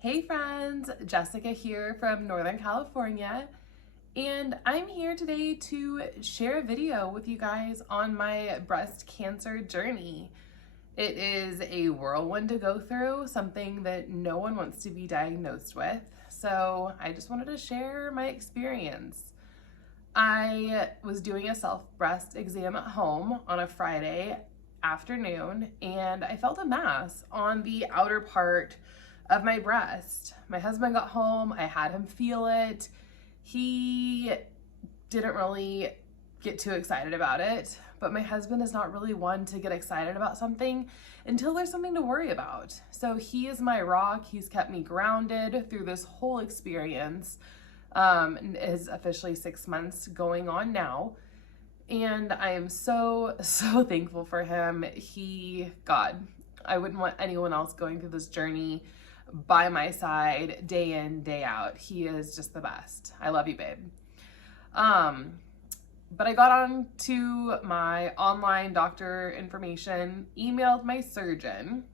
Hey friends, Jessica here from Northern California, and I'm here today to share a video with you guys on my breast cancer journey. It is a whirlwind to go through, something that no one wants to be diagnosed with, so I just wanted to share my experience. I was doing a self-breast exam at home on a Friday afternoon, and I felt a mass on the outer part of my breast. My husband got home, I had him feel it. He didn't really get too excited about it, but my husband is not really one to get excited about something until there's something to worry about. So he is my rock. He's kept me grounded through this whole experience. Is officially 6 months going on now. And I am so thankful for him. God, I wouldn't want anyone else going through this journey by my side day in, day out. He is just the best. I love you, babe. But I got on to my online doctor information, emailed my surgeon,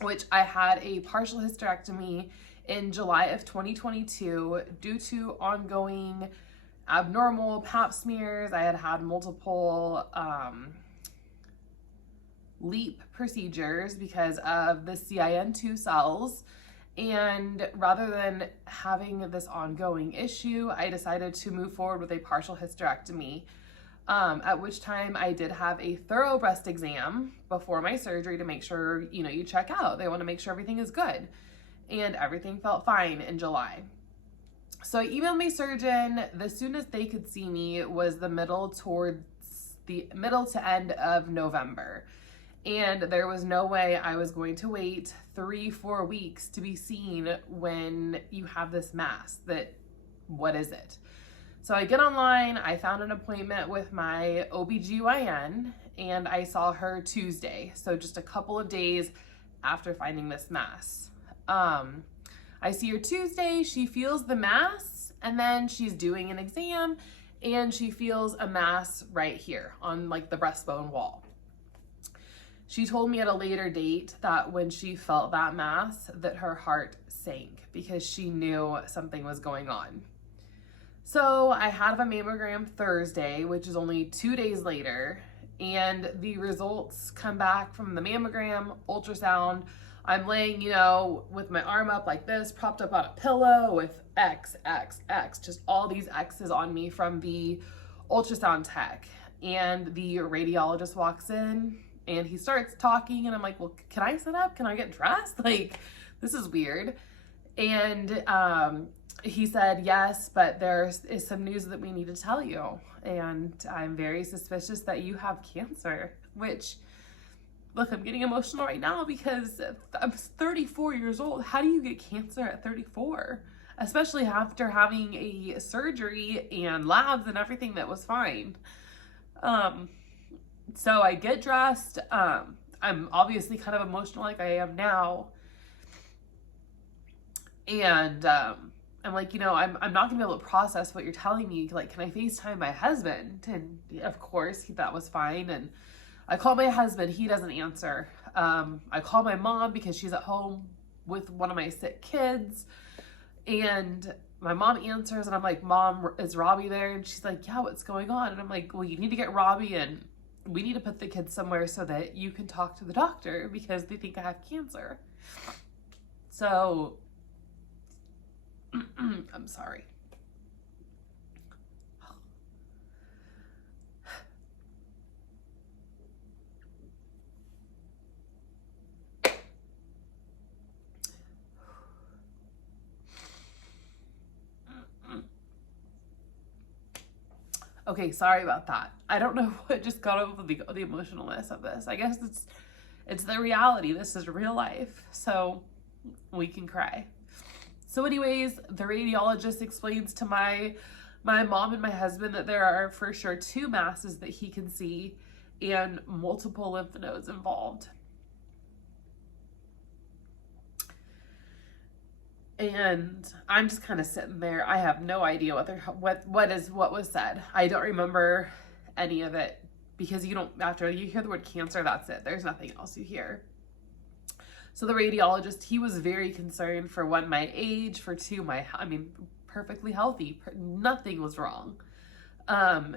which I had a partial hysterectomy in July of 2022 due to ongoing abnormal pap smears. I had multiple LEAP procedures because of the CIN2 cells. And rather than having this ongoing issue, I decided to move forward with a partial hysterectomy, at which time I did have a thorough breast exam before my surgery to make sure, you check out. They want to make sure everything is good. And everything felt fine in July. So I emailed my surgeon. The soonest they could see me was towards the middle to end of November. And there was no way I was going to wait 3-4 weeks to be seen when you have this mass. What is it? So I get online, I found an appointment with my OBGYN, and I saw her Tuesday. So just a couple of days after finding this mass. I see her Tuesday, she feels the mass, and then she's doing an exam, and she feels a mass right here on like the breastbone wall. She told me at a later date that when she felt that mass, that her heart sank because she knew something was going on. So I had a mammogram Thursday, which is only 2 days later, and the results come back from the mammogram, ultrasound. I'm laying, with my arm up like this, propped up on a pillow with X, just all these X's on me from the ultrasound tech. And the radiologist walks in and he starts talking, and I'm like, well, can I sit up? Can I get dressed? Like, this is weird. And he said, yes, but there is some news that we need to tell you. And I'm very suspicious that you have cancer, which, look, I'm getting emotional right now because I'm 34 years old. How do you get cancer at 34? Especially after having a surgery and labs and everything that was fine. So I get dressed. I'm obviously kind of emotional like I am now. And I'm like, I'm not gonna be able to process what you're telling me. Like, can I FaceTime my husband? And of course, that was fine. And I call my husband, he doesn't answer. I call my mom because she's at home with one of my sick kids. And my mom answers, and I'm like, Mom, is Robbie there? And she's like, yeah, what's going on? And I'm like, well, you need to get Robbie, and we need to put the kids somewhere so that you can talk to the doctor because they think I have cancer. So, I'm sorry. Okay, sorry about that. I don't know what just got over the emotionalness of this. I guess it's the reality. This is real life, so we can cry. So anyways, the radiologist explains to my mom and my husband that there are for sure 2 masses that he can see and multiple lymph nodes involved. And I'm just kind of sitting there. I have no idea what was said. I don't remember any of it because after you hear the word cancer, that's it. There's nothing else you hear. So the radiologist, he was very concerned for one, my age, for two, perfectly healthy. Nothing was wrong.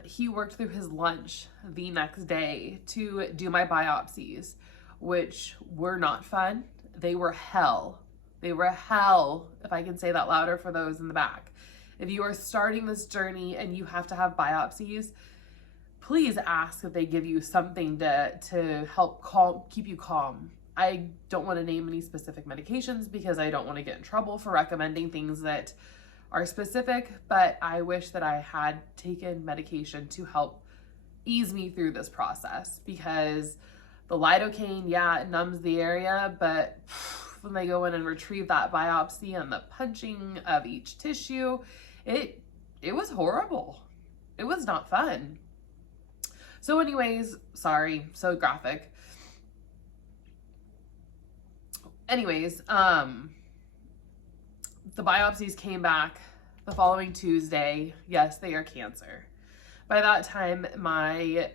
He worked through his lunch the next day to do my biopsies, which were not fun. They were hell. They were hell, if I can say that louder for those in the back. If you are starting this journey and you have to have biopsies, please ask if they give you something to help keep you calm. I don't want to name any specific medications because I don't want to get in trouble for recommending things that are specific, but I wish that I had taken medication to help ease me through this process, because the lidocaine, yeah, it numbs the area, but when they go in and retrieve that biopsy and the punching of each tissue, it was horrible. It was not fun. So anyways, sorry, so graphic. Anyways, the biopsies came back the following Tuesday. Yes, they are cancer. By that time, my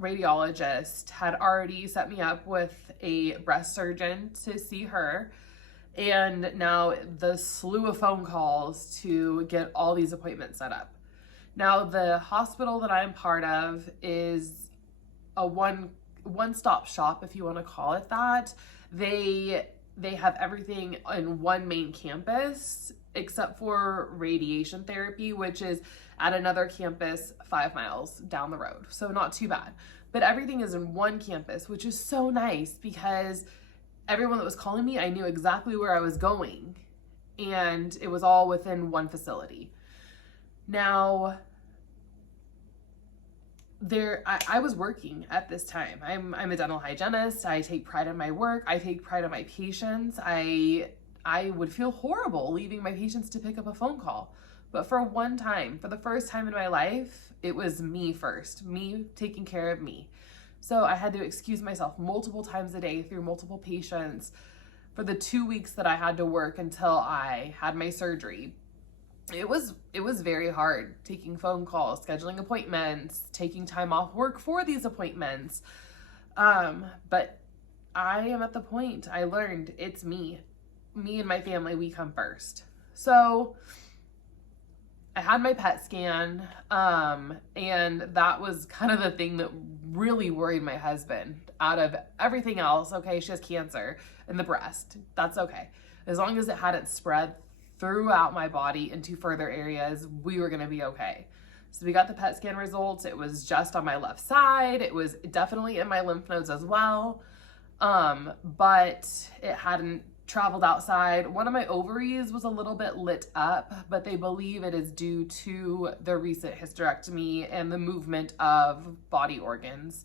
radiologist had already set me up with a breast surgeon to see her. And now the slew of phone calls to get all these appointments set up. Now, the hospital that I'm part of is a one-stop shop, if you want to call it that. They have everything in one main campus, except for radiation therapy, which is at another campus 5 miles down the road. So not too bad. But everything is in one campus, which is so nice, because everyone that was calling me, I knew exactly where I was going. And it was all within one facility. Now, I was working at this time. I'm a dental hygienist. I take pride in my work. I take pride in my patients. I would feel horrible leaving my patients to pick up a phone call. But for the first time in my life, it was me first, me taking care of me. So I had to excuse myself multiple times a day through multiple patients for the 2 weeks that I had to work until I had my surgery. It was very hard taking phone calls, scheduling appointments, taking time off work for these appointments. But I am at the point I learned it's me and my family, we come first. So I had my PET scan, and that was kind of the thing that really worried my husband out of everything else. Okay, she has cancer in the breast. That's okay. As long as it hadn't spread throughout my body into further areas, we were going to be okay. So we got the PET scan results. It was just on my left side. It was definitely in my lymph nodes as well. But it hadn't traveled outside. One of my ovaries was a little bit lit up, but they believe it is due to the recent hysterectomy and the movement of body organs,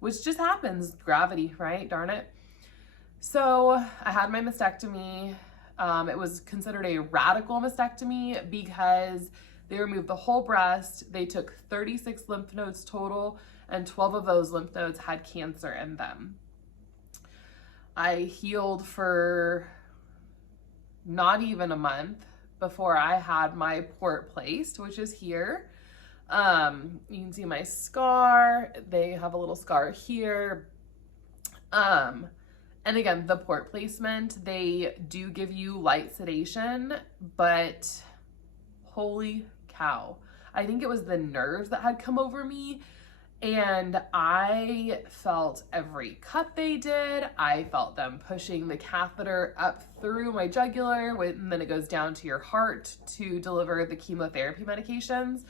which just happens. Gravity, right? Darn it. So I had my mastectomy. It was considered a radical mastectomy because they removed the whole breast. They took 36 lymph nodes total, and 12 of those lymph nodes had cancer in them. I healed for not even a month before I had my port placed, which is here. You can see my scar. They have a little scar here. And again, the port placement, they do give you light sedation, but holy cow. I think it was the nerves that had come over me, and I felt every cut they did. I felt them pushing the catheter up through my jugular, and then it goes down to your heart to deliver the chemotherapy medications.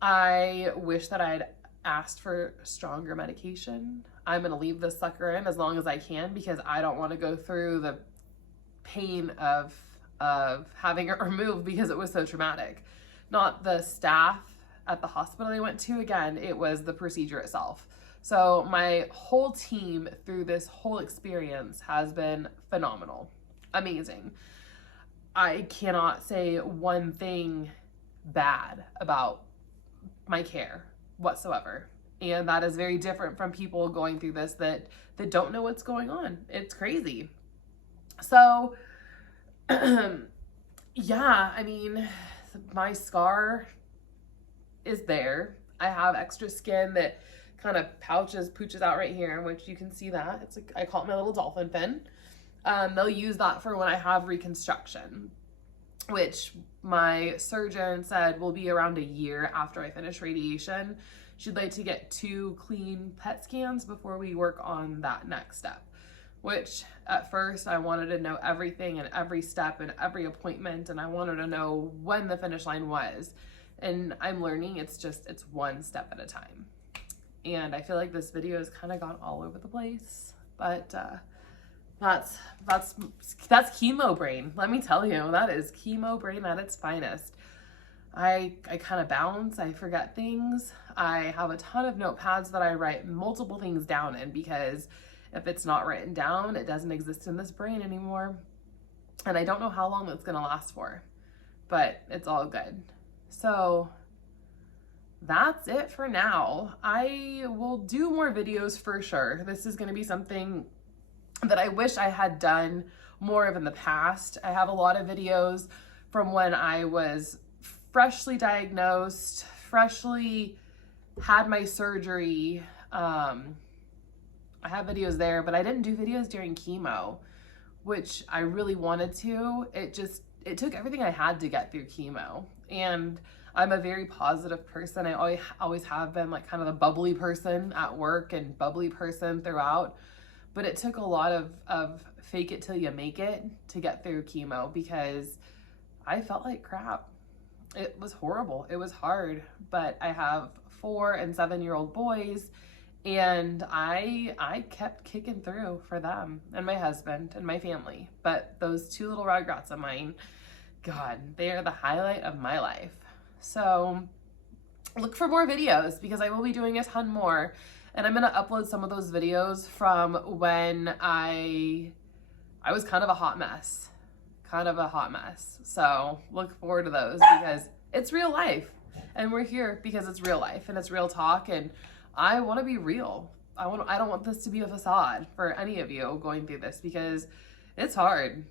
I wish that I'd asked for stronger medication. I'm going to leave this sucker in as long as I can, because I don't want to go through the pain of having it removed, because it was so traumatic. Not the staff at the hospital I went to, again, it was the procedure itself. So my whole team through this whole experience has been phenomenal. Amazing. I cannot say one thing bad about my care whatsoever. And that is very different from people going through this that don't know what's going on. It's crazy. So, yeah, I mean, my scar is there. I have extra skin that kind of pooches out right here, which you can see that. It's like, I call it my little dolphin fin. They'll use that for when I have reconstruction, which my surgeon said will be around a year after I finish radiation. She'd like to get 2 clean PET scans before we work on that next step, which at first I wanted to know everything and every step and every appointment, and I wanted to know when the finish line was. And I'm learning it's one step at a time. And I feel like this video has kind of gone all over the place, but that's chemo brain. Let me tell you, that is chemo brain at its finest. I kind of bounce, I forget things. I have a ton of notepads that I write multiple things down in, because if it's not written down, it doesn't exist in this brain anymore. And I don't know how long it's gonna last for, but it's all good. So that's it for now. I will do more videos for sure. This is gonna be something that I wish I had done more of in the past. I have a lot of videos from when I was freshly diagnosed, freshly had my surgery. I have videos there, but I didn't do videos during chemo, which I really wanted to. It took everything I had to get through chemo. And I'm a very positive person. I always have been, like kind of the bubbly person at work and bubbly person throughout. But it took a lot of fake it till you make it to get through chemo, because I felt like crap. It was horrible. It was hard, but I have 4 and 7-year-old boys, and I kept kicking through for them and my husband and my family. But those 2 little rugrats of mine, God, they are the highlight of my life. So look for more videos, because I will be doing a ton more. And I'm gonna upload some of those videos from when I was kind of a hot mess. So look forward to those, because it's real life. And we're here because it's real life and it's real talk. And I wanna be real. I don't want this to be a facade for any of you going through this, because it's hard,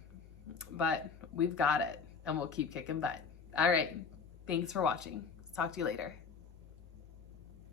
but we've got it and we'll keep kicking butt. All right, thanks for watching. Talk to you later.